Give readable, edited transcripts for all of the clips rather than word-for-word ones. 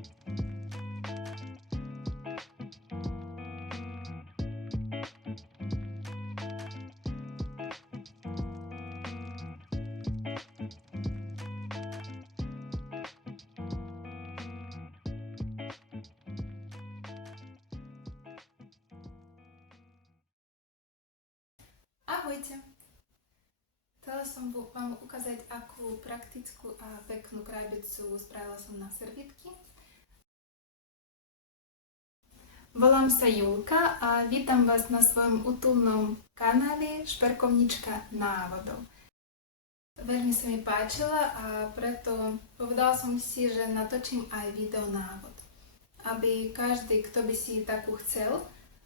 Ahojte! Chcela som vám ukázať, akú praktickú a peknú krabicu spravila som na servítky. Volám sa Julka a vítam vás na svojom útulnom kanáli Šperkovnička návodov. Veľmi sa mi páčila a preto povedala som si, že natočím aj video návod. Aby každý, kto by si takú chcel,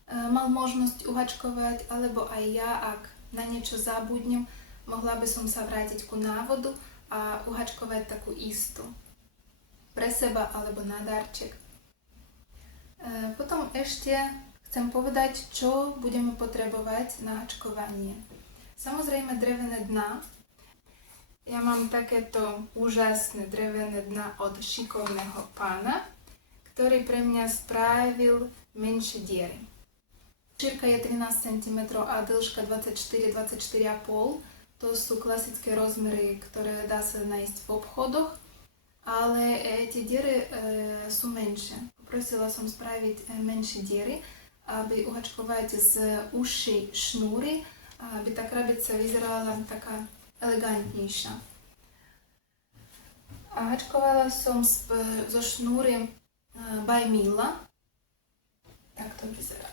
mal možnosť uhačkovať, alebo aj ja, ak na niečo zabudnem, mohla by som sa vrátiť ku návodu a uhačkovať takú istú pre seba alebo na darček. Potom ešte chcem povedať, čo budeme potrebovať na hačkovanie. Samozrejme drevené dna. Ja mám takéto úžasné drevené dna od šikovného pána, ktorý pre mňa spravil menšie diery. Šírka je 13 cm a dĺžka 24-24,5 cm. To sú klasické rozmery, ktoré dá sa nájsť v obchodoch, ale tie diery sú menšie. Poprosila som spraviť menšie diery, aby uhačkovať z užšej šnúry, aby tá krabica vyzerala taká elegantnejšia. A hačkovala som zo šnúry by Milla. Tak to vyzerá.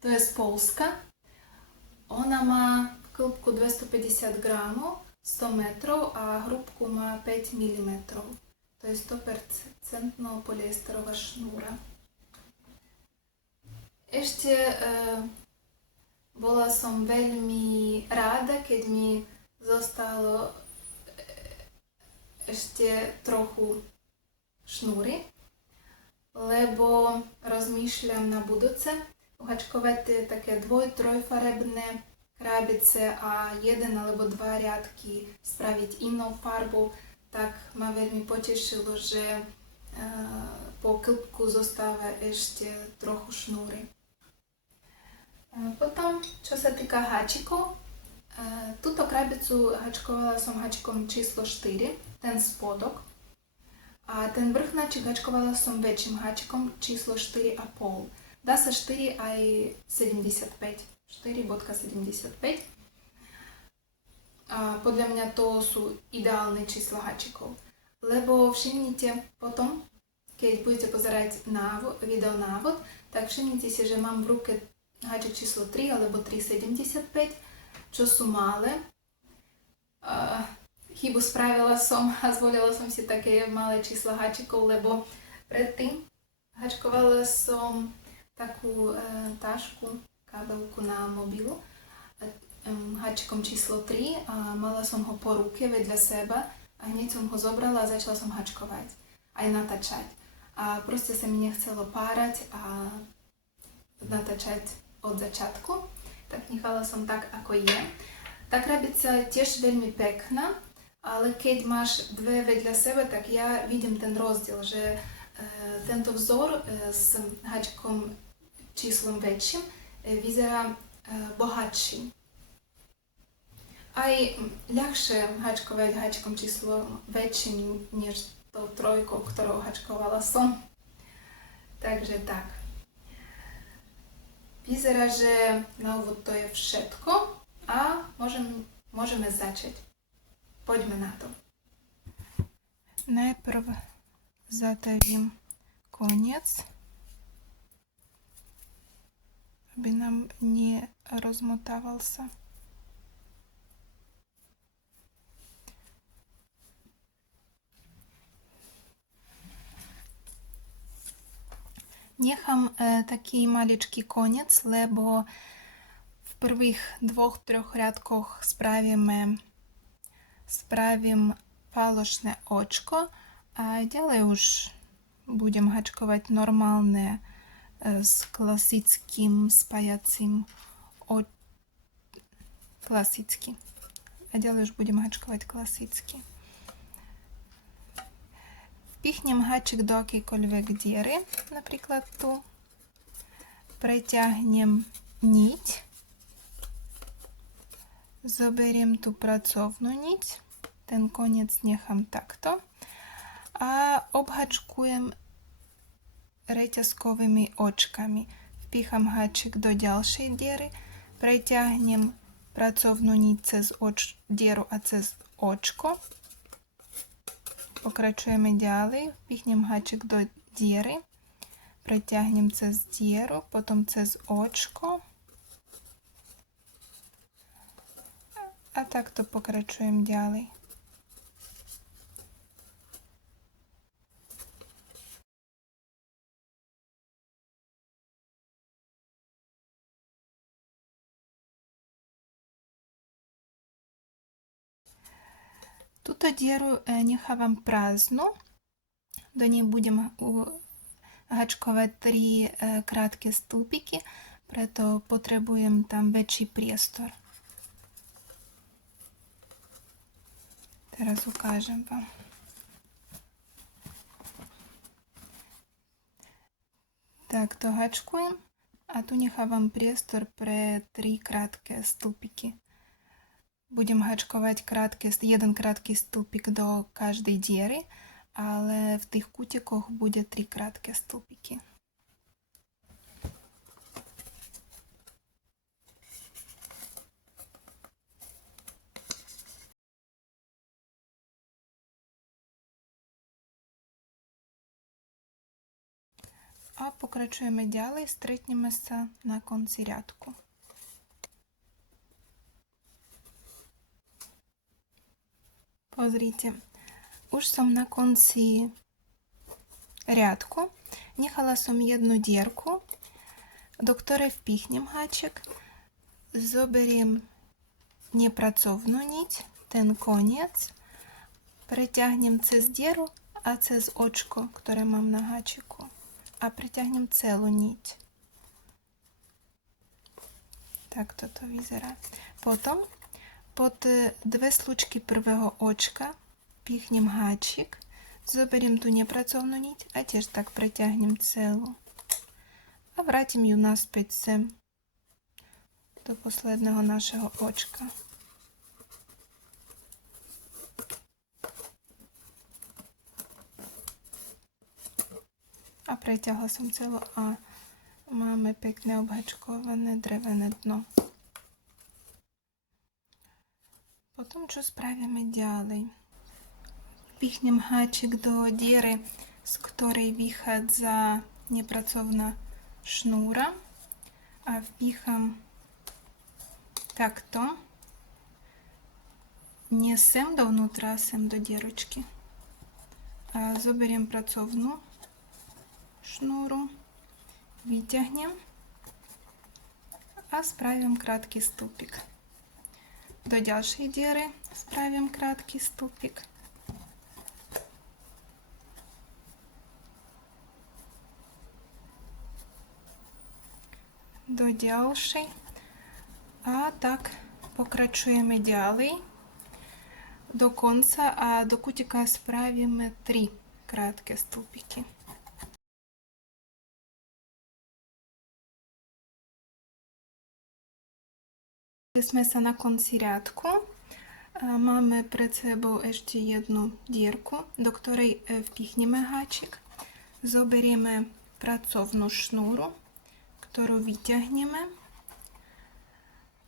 To je z Polska. Ona má hĺbku 250 gramov, 100 metrov a hrúbku má 5 mm. To je 100% polyesterová šnúra. Ešte bola som veľmi ráda, keď mi zostalo ešte trochu šnúry, lebo rozmýšľam na budúce uhačkovať také trojfarebné krabice a jeden alebo dva riadky spraviť inou farbou, tak ma veľmi potešilo, že po klbku zostáva ešte trochu šnúry. Potom, čo sa týka háčikov, túto krabicu hačkovala som háčikom číslo 4, ten spodok, a ten vrchnáčik hačkovala som väčším háčikom číslo 4,5. Dá sa 4 aj 75. 4,75. A podľa mňa to sú ideálne čísla háčikov. Lebo všimnite potom, keď budete pozerať video návod, tak všimnite si, že mám v ruke háčik číslo 3 alebo 3,75, čo sú malé. Chybu spravila som a zvolila som si také malé čísla háčikov, lebo predtým hačkovala som takú tašku, kabelku na mobilu háčikom číslo 3 a mala som ho po ruke vedľa seba a hneď som ho zobrala a začala som hačkovať, aj natáčať. A proste sa mi nechcelo párať a natáčať od začiatku, tak nechala som tak, ako je. Tá krabica je tiež veľmi pekná, ale keď máš dve vedľa seba, tak ja vidím ten rozdiel, že tento vzor s háčikom číslom väčším vyzerá bohatší. Aj ľahšie hačkovať háčikom číslom väčším než tou trojkou, ktorou hačkovala som. Takže tak. Vyzerá, že na úvod to je všetko a môžeme začať. Poďme na to. Najprv zatavím koniec, aby nám nerozmotával sa. Nechám taký maličký koniec, lebo v prvých 2-3 riadkoch spravím falošné očko a ďalej už budem hačkovať normálne s klasickým spájacím klasicky. A ďalej už budem hačkovať klasicky. V Впіхнемо гачик до якої-либо діри, наприклад, ту. Притягнемо нить. Заберемо ту працовну нить, ten koniec nechám takto a obhačkujem reťazkovými očkami. Vpícham háčik do ďalšej diery, preťahnem pracovnú niť cez dieru a cez očko. Pokračujeme ďalej, vpíchnem háčik do diery, preťahnem cez dieru, potom cez očko. A takto pokračujem ďalej. Túto dieru nechávam prázdnu. Do nej budem hačkovať 3 krátke stĺpiky, preto potrebujem tam väčší priestor. Teraz ukážem vám. Takto hačkujem a tu nechávam priestor pre 3 krátke stĺpiky. Budem hačkovať jeden krátky stĺpik do každej diery, ale v tých kútekoch bude 3 krátke stĺpiky. A pokračujeme ďalej, stretneme sa na konci riadku. Pozrite, už som na konci riadku. Nechala som jednu dierku, do ktorej vpíchnem háčik, zoberiem nepracovnú niť, ten koniec, preťahnem cez dieru a cez očko, ktoré mám na háčiku. A preťahnem celú niť. Takto to vyzerá. Potom pod 2 slučky prvého očka píchnem háčik, zoberiem tú nepracovnú niť a tiež tak preťahnem celú. A vrátim ju naspäť sem, do posledného našeho očka. A preťahla som celú a máme pekné obhačkované drevené dno. Potom čo spravíme ďalej? Vpichnem háčik do diery, z ktorej vychádza nepracovná šnúra a vpícham takto. Nie sem dovnútra, sem do dieročky. A zoberiem pracovnú šnúru, vyťahnem a spravím krátky stĺpik. Do ďalšej diery spravím krátky stĺpik. Do ďalšej a tak pokračujeme ďalej do konca a do kútika spravíme 3 krátke stĺpiky. Sme sa na konci riadku. Máme pred sebou ešte jednu dierku, do ktorej vpichneme háčik. Zoberieme pracovnú šnúru, ktorú vyťahneme.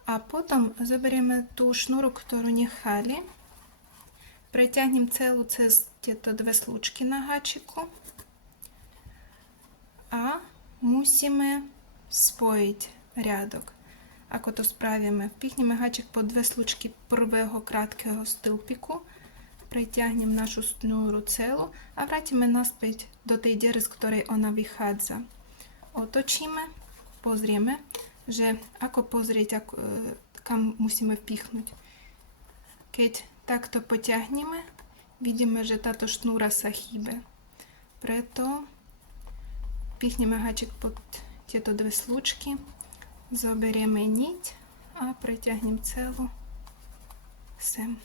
A potom zoberieme tú šnúru, ktorú nechali. Preťahnem celú cez tieto 2 slučky na háčiku. A musíme spojiť riadok. Ako to spravíme? Vpichneme háčik pod 2 slučky prvého krátkeho stĺpiku, preťahnem našu šnúru celú a vrátime naspäť do tej diery, z ktorej ona vychádza. Otočíme, pozrieme, že ako pozrieť, kam musíme vpichnúť. Keď takto potiahneme, vidíme, že táto šnúra sa hýbe. Preto vpichneme háčik pod tieto 2 slučky, zoberieme niť a preťahnem celú sem.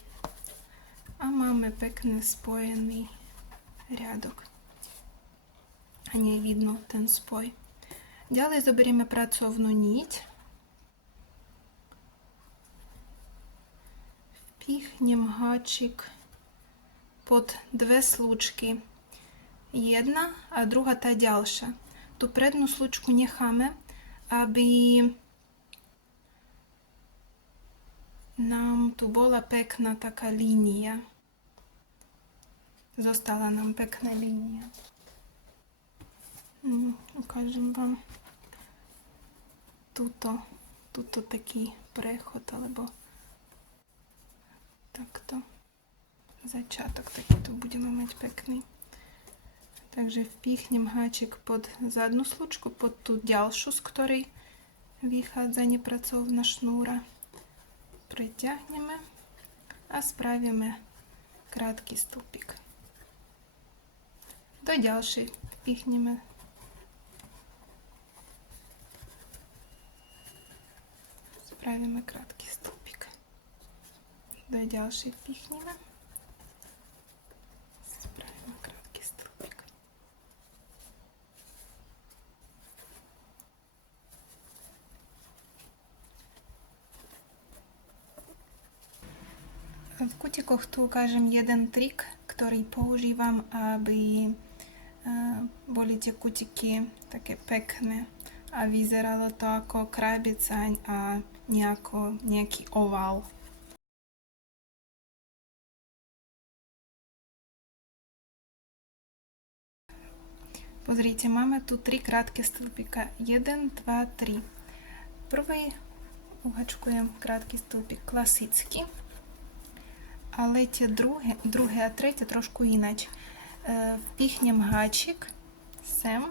A máme pekne spojený рядок. А не видно ten spoj. Ďalej zoberieme pracovnú niť. Впихнем гачик pod dve slučky. Jedna a druga tá ďalšia. Tú prednú slučku necháme, aby nám tu bola pekná taká línea. Zostala nám pekná línia. Ukážem vám tuto taký prechod, alebo takto. Začiatok takýto budeme mať pekný. Takže vpichnem háčik pod zadnú slučku, pod tú ďalšiu, z ktorej vychádza nepracovná šnúra. Preťahneme a spravíme krátky stĺpik. Do ďalšej vpichneme. Spravíme krátky stĺpik. Do ďalšej vpichneme. Spravíme krátky stĺpik. V kutikoch tu ukážem jeden trik, ktorý používam, aby boli tie kutiky také pekné a vyzeralo to ako krabica a nejaký ovál. Pozrite, máme tu 3 krátke stĺpika. 1, 2, 3. Prvý uhačkujem krátky stĺpik klasicky. Ale tie druhé a tretie trošku ináč. Vpichnem háčik sem.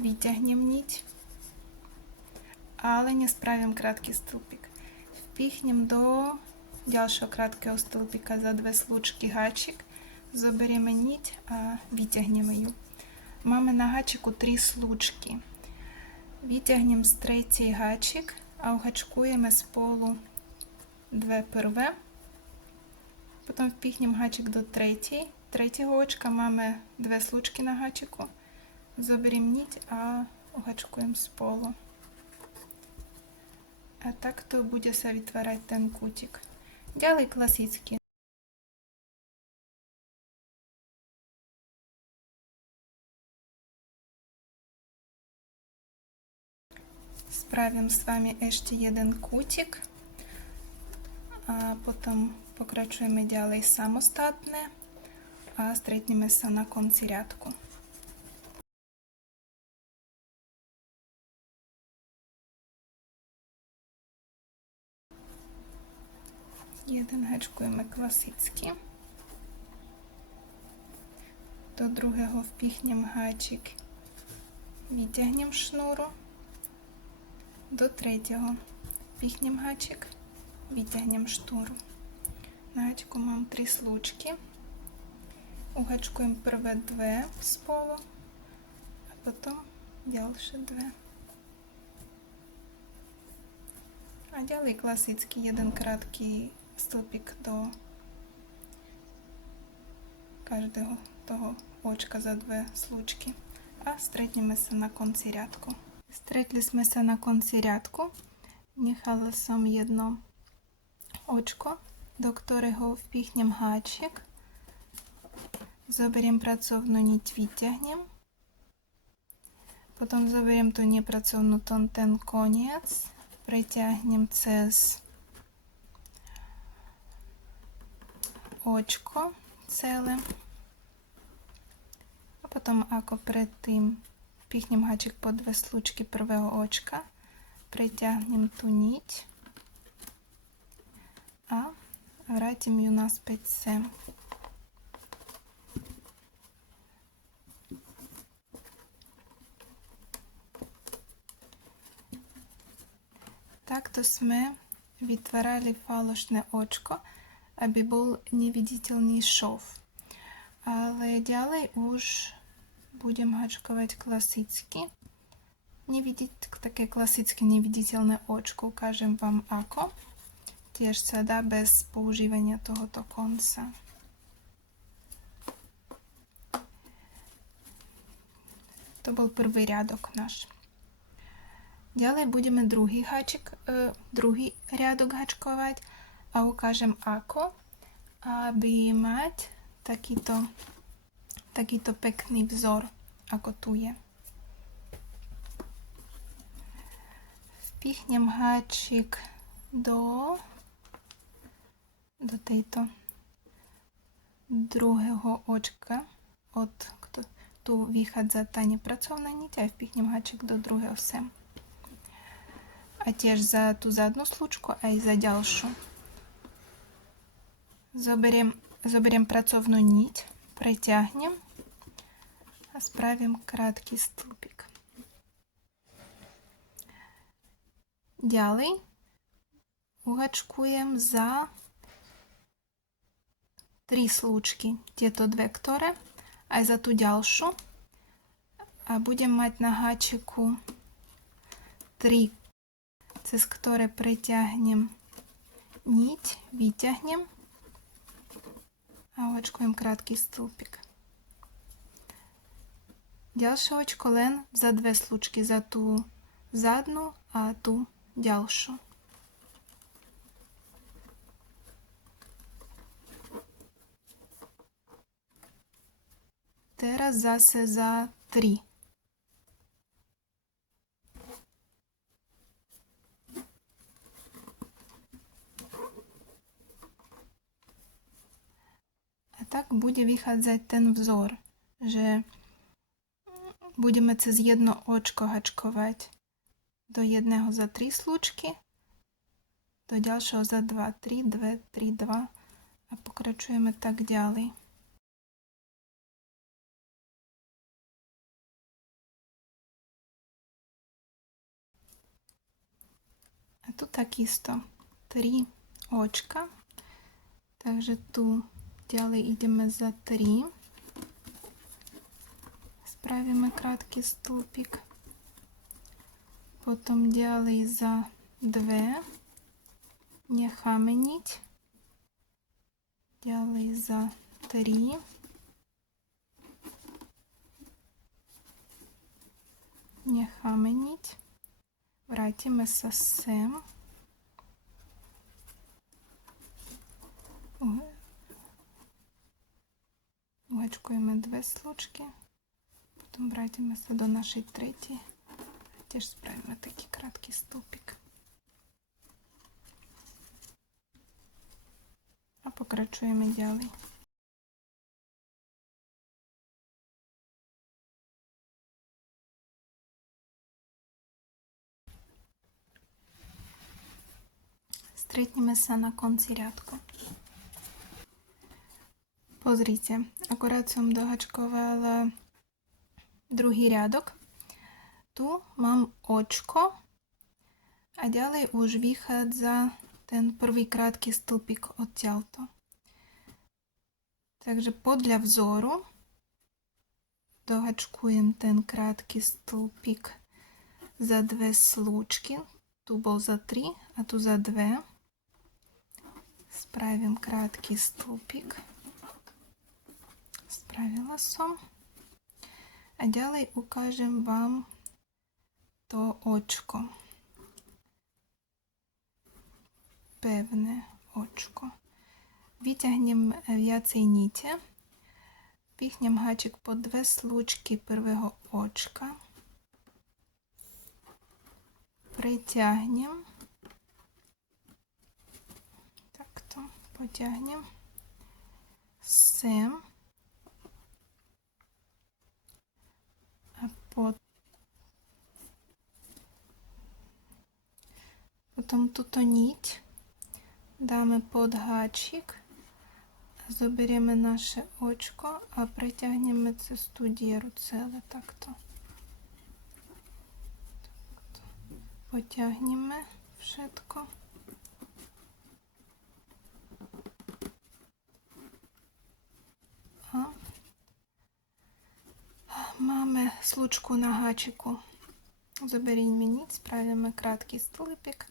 Vyťahnem niť. Ale nespravím krátky stĺpik. Vpichnem do ďalšieho krátkeho stĺpika za dve slučky háčik. Zoberieme niť a vyťahneme ju. Máme na háčiku 3 slučky. Vyťahnem z tretej háčik a uhačkujeme spolu dve prvé. Potom vpichnem háčik do tretieho očka. Máme dve slučky na háčiku. Zoberiem niť a uhačkujem spolu. A takto bude sa vytvárať ten kutik. Ďalej klasicky. Spravím s vami ešte jeden kútik a potom pokračujeme ďalej samostatne a stretneme sa na konci riadku. Jeden hačkujeme klasicky. Do druhého vpichnem háčik, vyťahnem šnúru. Do tretieho vpichnem háčik, vyťahnem štúru. Na háčiku mám 3 slúčky. Uhačkujem prvé dve spolu a potom ďalšie dve. A ďalej klasicky jeden krátky stĺpik do každého toho očka za dve slúčky. A stretneme sa na konci riadku. Stretli sme sa na konci riadku. Nechala som jedno očko, do ktorého vpichnem háčik. Zoberiem pracovnú niť, vyťahnem. Potom zoberiem tú nepracovnú ten koniec. Preťahnem cez očko celé. A potom ako predtým vpichnem háčik po dve slučky prvého očka, preťahnem tú niť a vrátim ju naspäť sem. Takto sme vytvárali falošné očko, aby bol neviditeľný šov. Ale ďalej už budem hačkovať klasicky. Také klasicky neviditeľné očko, ukážem vám ako. tiež sa dá bez používania tohoto konca. To bol prvý riadok náš. Ďalej budeme druhý riadok hačkovať a ukážem ako, aby mať takýto pekný vzor, ako tu je. Vpichnem háčik do tejto druhého očka, tu vychádza tá nepracovná niť a vpichnem háčik do druhého sem. A tiež za tú zadnú slučku aj za ďalšiu. Zoberiem pracovnú niť, preťahnem a spravím krátky stĺpik. Ďalej uhačkujem za 3 slúčky, tieto dve, ktoré aj za tú ďalšiu, a budem mať na háčiku 3, cez ktoré preťahnem niť, vyťahnem a uhačkujem krátky stĺpik. Ďalšie očko len za 2 slúčky, za tú zadnú a tú ďalšiu. Teraz zase za 3. A tak bude vychádzať ten vzor, že budeme cez jedno očko hačkovať do jedného za 3 slúčky, do ďalšieho za 2, 3, 2, 3, 2 a pokračujeme tak ďalej. A tu takisto 3 očka, takže tu ďalej ideme za 3, spravíme krátky stĺpik, potom ďalej za 2, necháme niť, ďalej za 3, necháme niť, vrátime sa sem, uhačkujeme 2 slúčky, potom vrátime sa do našej tretej a tiež spravíme taký krátky stĺpik. A pokračujeme ďalej. Stretneme sa na konci riadku. Pozrite, akorát som dohačkovala druhý riadok. Tu mám očko a ďalej už vychádza ten prvý krátky stĺpik odtiaľto. Takže podľa vzoru dohačkujem ten krátky stĺpik za 2 slúčky. Tu bol za 3 a tu za 2. Spravím krátky stĺpik. Spravila som. A ďalej ukážem vám to očko. Pevné očko. Vyťahnem viacej nite. Pichnem háčik po 2 slúčky prvého očka. Preťahnem. Takto poťahnem sem a potom túto niť dáme pod háčik a zoberieme naše očko a preťahneme cez tú dieru celé takto. Poťahneme všetko. A máme slučku na háčiku. Zoberieme niť, spravíme krátky stĺpik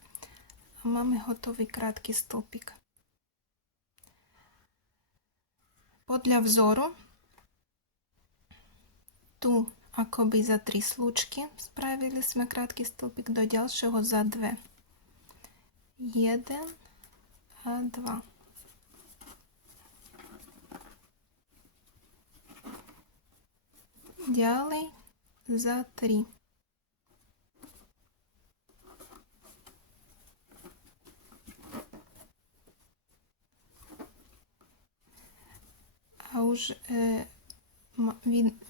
А mamy готовий краткий стовпик. Podľa vzoru tu akoby za 3 slučky spravili sme krátky stĺpik, do ďalšieho za 2. 1 a 2. Ďalej za 3. A už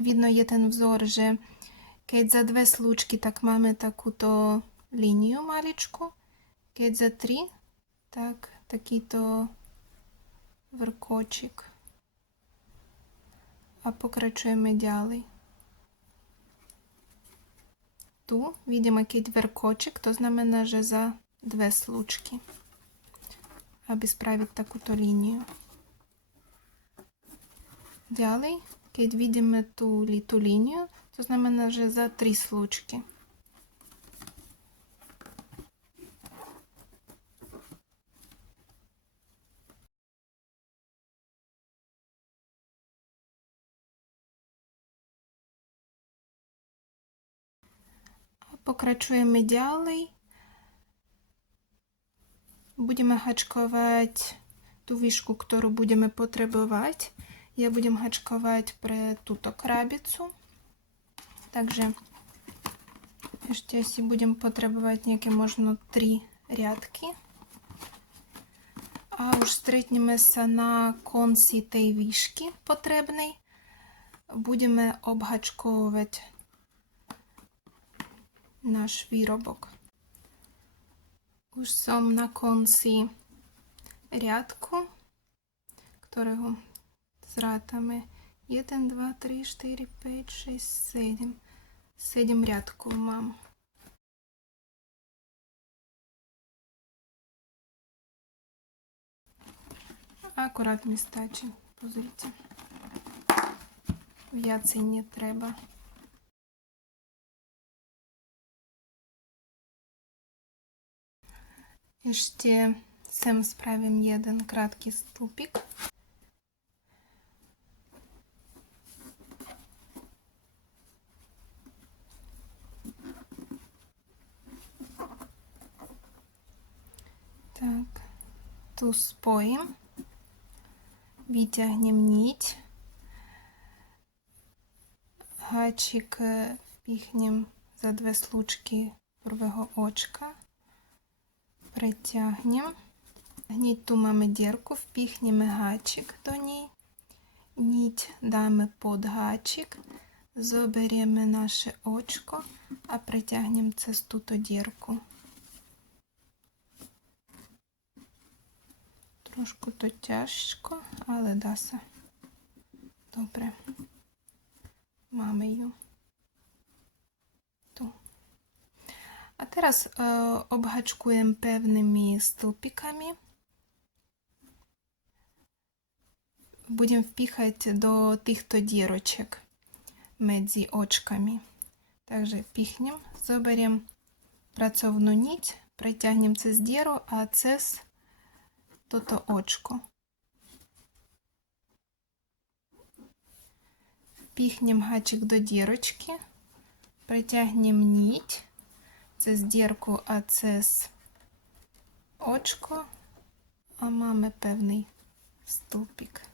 видно je ten vzor, že keď za 2 slučky, tak máme takúto líniu maličku, keď za 3, tak takýto vrkočik. A pokračujeme ďalej. Tu vidíme, keď vrkočik, to znamená, že za 2 slučky, aby spraviť takúto líniu. Ďalej, keď vidíme tú líniu, to znamená, že za 3 slučky. A pokračujeme ďalej. Budeme hačkovať tú výšku, ktorú budeme potrebovať. Ja budem hačkovať pre túto krabicu. Takže ešte si budem potrebovať nejaké možno 3 riadky. A už stretneme sa na konci tej výšky potrebnej. Budeme obhačkovať náš výrobok. Už som na konci riadku, ktorého zrátame 1, 2, 3, 4, 5, 6, 7. 7 riadkov mám. Akurát mi stačí, pozrite. Viacej netreba. Ešte sem spravím jeden krátky stĺpik. Tak, tu spojím, vyťahnem niť, háčik vpichnem za 2 slučky prvého očka, preťahnem, hneď tu máme dierku, vpichneme háčik do nej, niť dáme pod háčik, zoberieme naše očko a preťahnem cez túto dierku. Trošku to ťažko, ale dá sa. Dobre. Máme ju. Tu. A teraz obhačkujem pevnými stĺpikami. Budem vpíchať do týchto dieroček medzi očkami. Takže pichnem, zoberiem pracovnú niť, preťahnem cez dieru a cez toto očko. Впихнем háčik do dierочки, preťahnem niť cez dierku a cez očko a máme pevný stĺpik.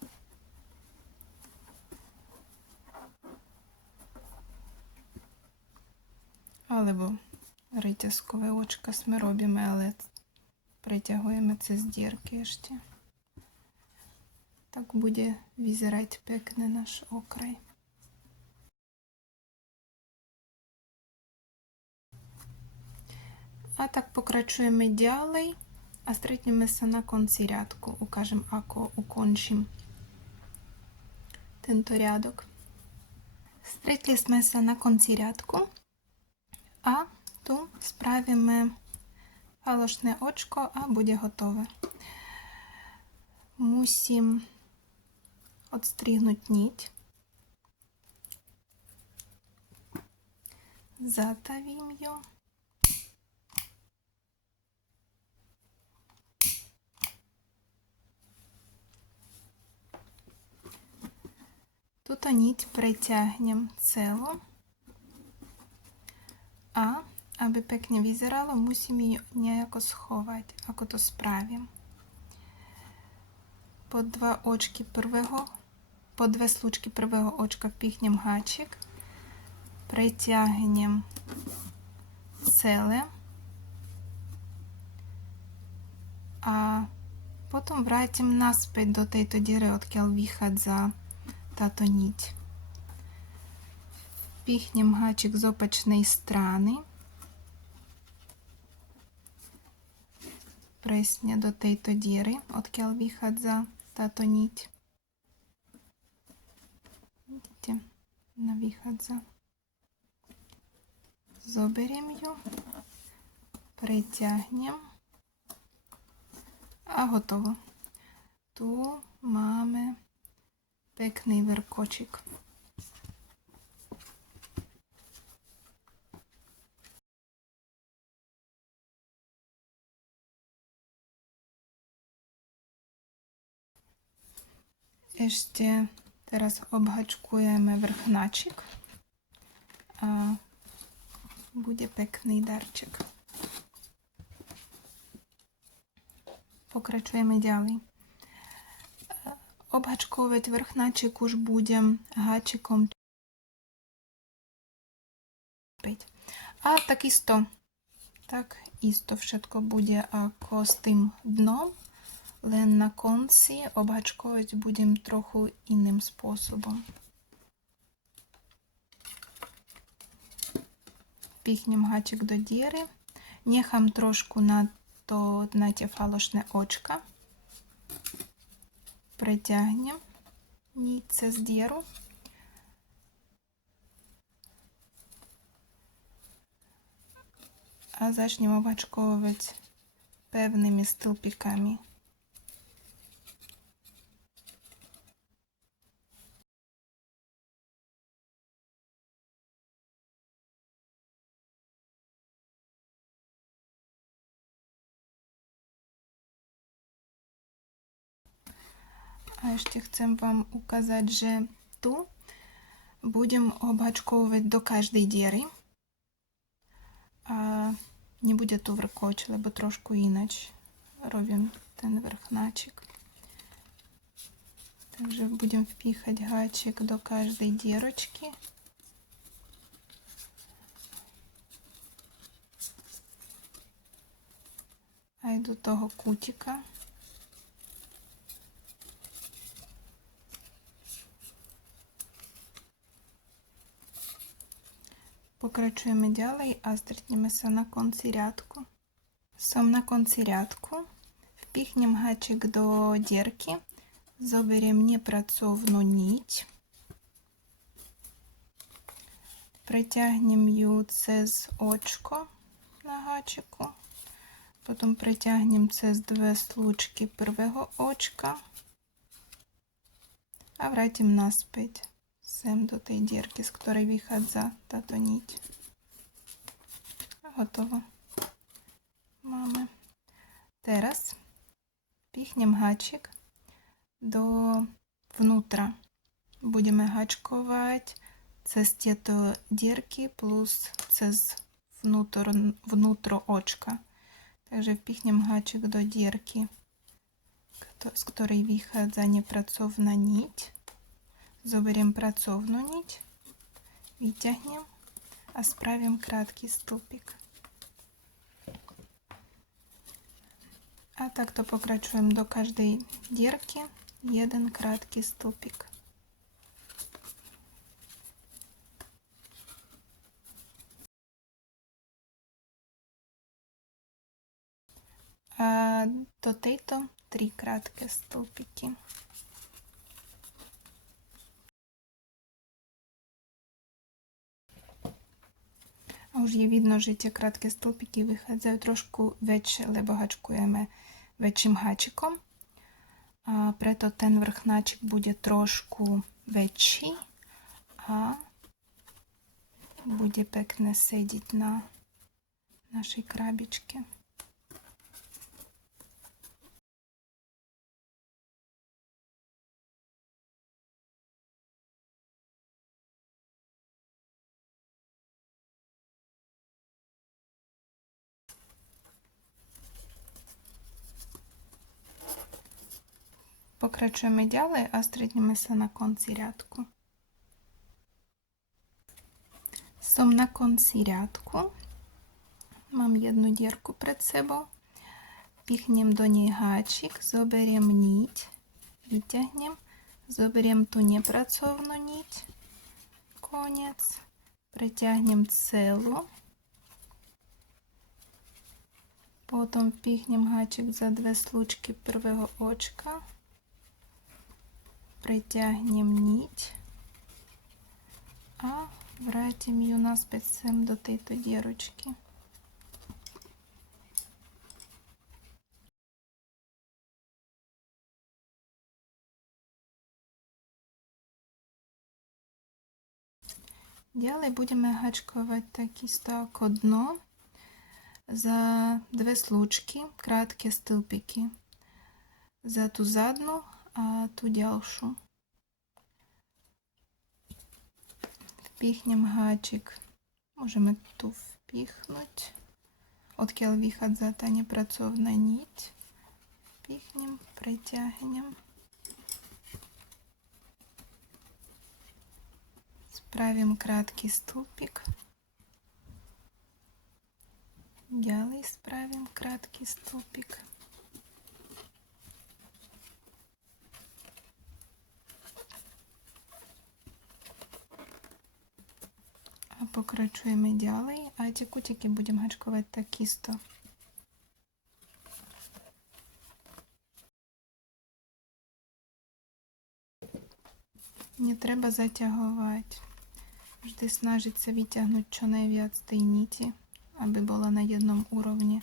Alebo reťazkové očka sme robíme, ale preťahujeme cez dierky ešte. Tak bude vyzerať pekne náš okraj. A tak pokračujeme ďalej a stretneme sa na konci riadku. Ukážem, ako ukončím tento riadok. Stretli sme sa na konci riadku a tu spravíme falošné očko a bude hotové. Musím odstrihnúť niť. Zatavím ju. Тато ніť pretягнем celú a aby pekne vyzeralo, musím ju nejako schovať. Ako to spravím? Po dve slučky prvého očka vpichnem háčik, pretягнем celé a potom vrátim naspäť do tejto diery, odkiaľ vychádza táto niť. Vpichnem háčik z opačnej strany presne do tejto diery, odkiaľ vychádza táto niť. Vidíte, ona vychádza. Zoberiem ju, preťahnem a hotovo. Tu máme pekný vrkočik. Ešte teraz obhačkujeme vrchnáčik a bude pekný darček. Pokračujeme ďalej. Obhačkovať vrchnáčik už budem háčikom 5. A takisto všetko bude ako s tým dnom, len na konci obhačkovať budem trochu iným spôsobom. Vpichnem háčik do diery, nechám trošku na tie falošné očka, preťahnem niť cez dieru a začnem obhačkovať pevnými stĺpikami. A ešte chcem vám ukázať, že tu budem obhačkovať do každej diery a nebude tu vrkoč, lebo trošku ináč robím ten vrchnáčik. Takže budem vpíchať háčik do každej dieročky. Aj do toho kútika. Pokračujeme ďalej a stretneme sa na konci riadku. Som na konci riadku, vpichnem háčik do dierky, zoberiem nepracovnú niť, preťahnem ju cez očko na háčiku, potom preťahnem cez dve slučky prvého očka a vrátim naspäť sem do tej dierky, z ktorej vychádza táto niť. A hotovo. Máme. Teraz pichnem háčik do vnútra. Budeme háčkovať cez tieto dierky plus cez vnútro očka. Takže vpichnem háčik do dierky, z ktorej vychádza nepracovná niť. Zoberiem pracovnú niť, vyťahnem a spravím krátky stĺpik. A takto pokračujem do každej dierky, jeden krátky stĺpik. A do tejto 3 krátke stĺpiky. A už je vidno, že tie krátke stĺpiky vychádzajú trošku väčšie, lebo háčkujeme väčším háčikom. A preto ten vrchnáčik bude trošku väčší a bude pekne sedieť na našej krabičke. Pokračujeme ďalej a stretneme sa na konci riadku. Som na konci riadku. Mám jednu dierku pred sebou. Pichnem do nej háčik, zoberiem niť, vyťahnem, zoberiem tú nepracovnú niť, koniec, preťahnem celú, potom pichnem háčik za dve slučky prvého očka, preťahnem niť a vrátim ju naspäť sem do tejto dieročky. Ďalej budeme hačkovať takisto ako dno za dve slúčky, krátke stĺpiky. Za tú zadnú a tú ďalšiu. Vpichnem háčik, môžeme tu vpichnúť, odkiaľ vychádza tá nepracovná niť. Vpichnem, preťahnem. Spravím krátky stĺpik. Ďalej spravím krátky stĺpik. A pokračujeme ďalej a tie kutiky budem hačkovať takisto. Netreba zaťahovať. Vždy snažiť sa vyťahnuť čo najviac tej niti, aby bola na jednom úrovni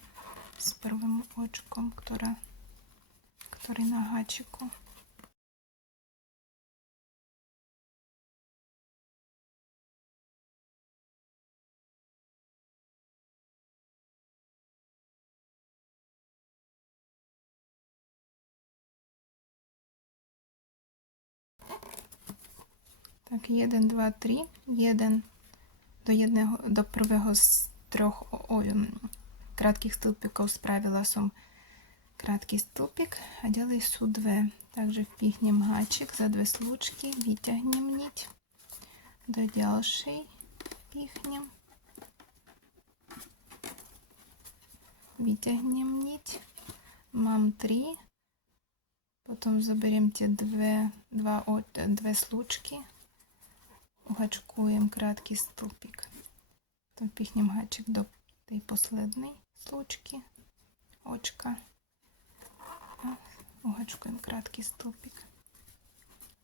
s prvým očkom, ktorý na háčiku. Tak 1, 2, 3, 1 do prvého z troch krátkych stĺpikov spravila som krátky stĺpik a ďalej sú dve. Takže vpichnem háčik za dve slúčky, vyťahnem niť, do ďalšej vpichnem, vyťahnem niť, mám 3, potom zoberiem tie dve slúčky, uhačkujem krátky stĺpik. Potom pichnem háčik do tej poslednej slúčky, očka a uhačkujem krátky stĺpik.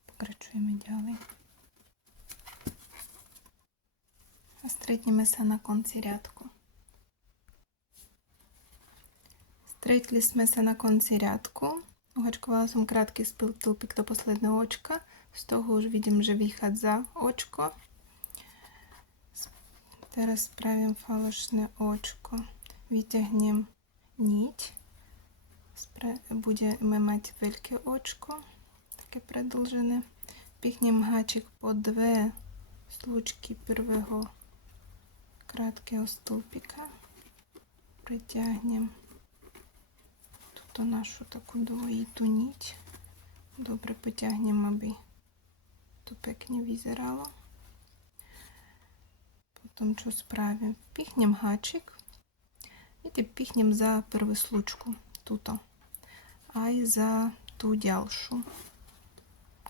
Pokračujeme ďalej. A stretneme sa na konci riadku. Stretli sme sa na konci riadku. Uhačkovala som krátky stĺpik do posledného očka. Z toho už vidím, že vychádza očko. Teraz spravím falošné očko. Vyťahnem niť. Budeme mať veľké očko, také predĺžené. Pichnem háčik po dve slúčky prvého krátkeho stĺpika. Preťahnem túto našu takú dvojitú niť. Dobre poťahnem, aby to pekne vyzeralo. Potom čo spravím? Pichnem háčik. Vidíte, pichnem za prvú slučku, túto. Aj za tú ďalšiu.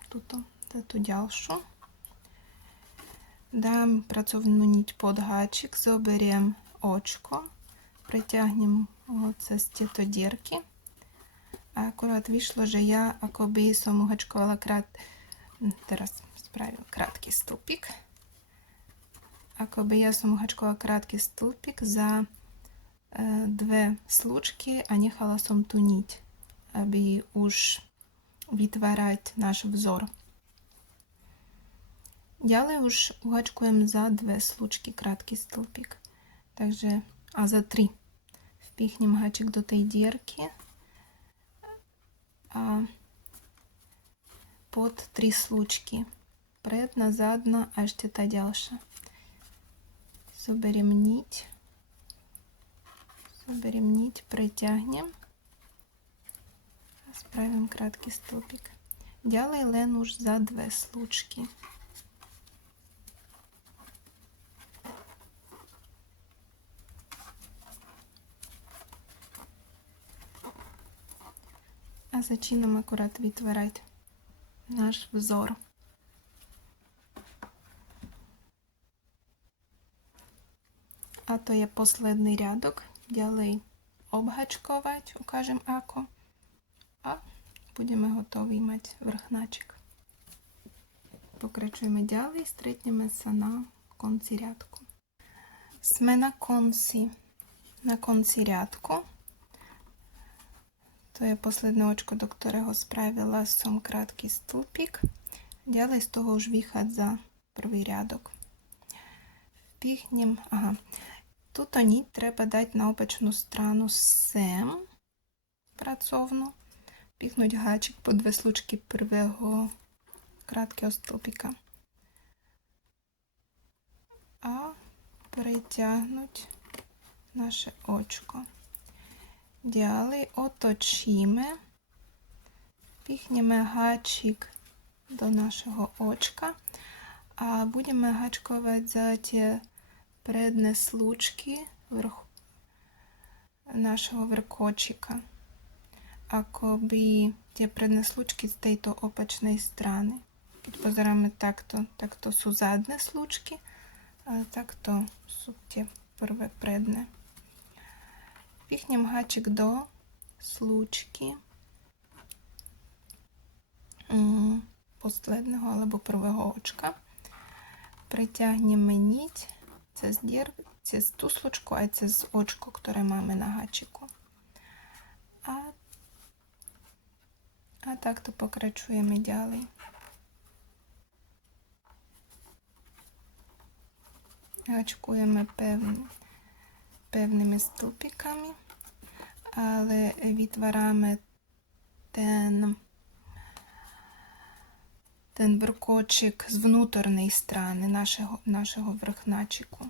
Túto, za tú ďalšiu. Dám pracovnú niť pod háčik, zoberiem očko, preťahnem ho cez tieto dierky. A akurát vyšlo, že ja akoby som uhačkovala teraz spravím krátky stĺpik. Akoby ja som uhačkovala krátky stĺpik za dve slúčky a nechala som tú niť, aby už vytvárať náš vzor. Ďalej už uhačkujem za dve slúčky krátky stĺpik. Takže a za 3 vpichnem háčik do tej dierky a pod 3 slúčky. Predná, zadná a ešte tá ďalšia. Zoberiem niť, preťahnem a spravím krátky stĺpik. Ďalej len už za 2 slučky. A začínam akurát vytvárať náš vzor. A to je posledný riadok. Ďalej obhačkovať, ukážem ako. A budeme hotoví mať vrchnáčik. Pokračujeme ďalej, stretneme sa na konci riadku. Sme na konci riadku. To je posledné očko, do ktorého spravila som krátky stĺpik. Ďalej z toho už vychádza prvý riadok. Vpichnem, túto niť treba dať na opačnú stranu sem, pracovnú, pichnúť háčik po 2 slučky prvého krátkeho stĺpika a preťahnuť naše očko. Ďalej otočíme, pichneme háčik do našeho očka a budeme háčkovať za tie predné slučky našeho vrkočika. Akoby tie predné slučky z tejto opačnej strany. Keď pozeráme takto, takto sú zadné slučky a takto sú tie prvé predné. Pichnem háčik do slučky posledného alebo prvého očka. Preťahneme niť cez tú slučku aj cez očko, ktoré máme na háčiku. A takto pokračujeme ďalej. Háčkujeme pevnými stĺpikami, ale vytvárame ten vrkočik z vnútornej strany našeho vrchnáčiku.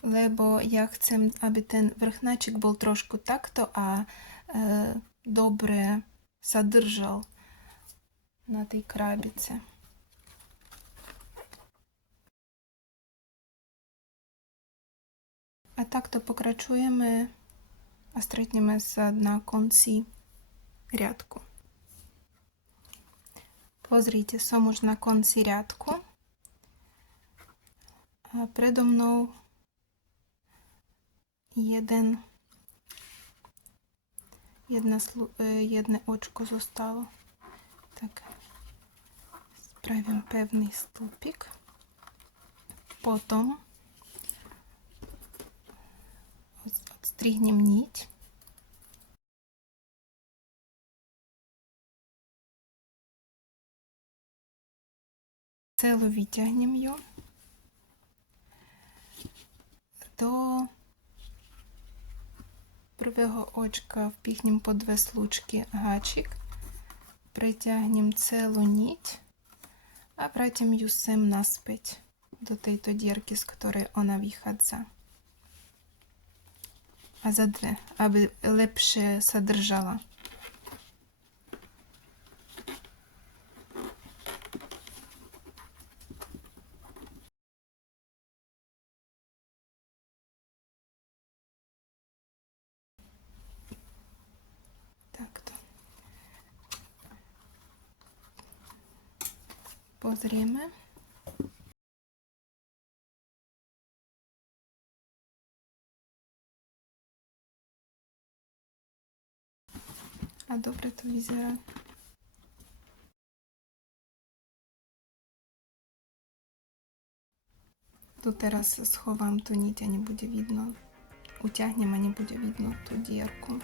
Lebo ja chcem, aby ten vrchnáčik bol trošku takto a dobre sa držal na tej krabice. A takto pokračujeme a stretneme sa na konci riadku. Pozrite, som už na konci riadku a predo mnou jedno očko zostalo. Tak spravím pevný stĺpik. Potom odstrihnem niť. Celú vyťahnem ju do prvého očka, vpichnem po 2 slučky háčik, preťahnem celú niť a vrátim ju sem naspäť do tejto dierky, z ktorej ona vychádza. A za 2, aby lepšie sa držala. Takto. Pozrieme. A dobre to vyzerá. Tu teraz schovám tú niť a nebude vidno. Uťahnem a nebude vidno tú dierku.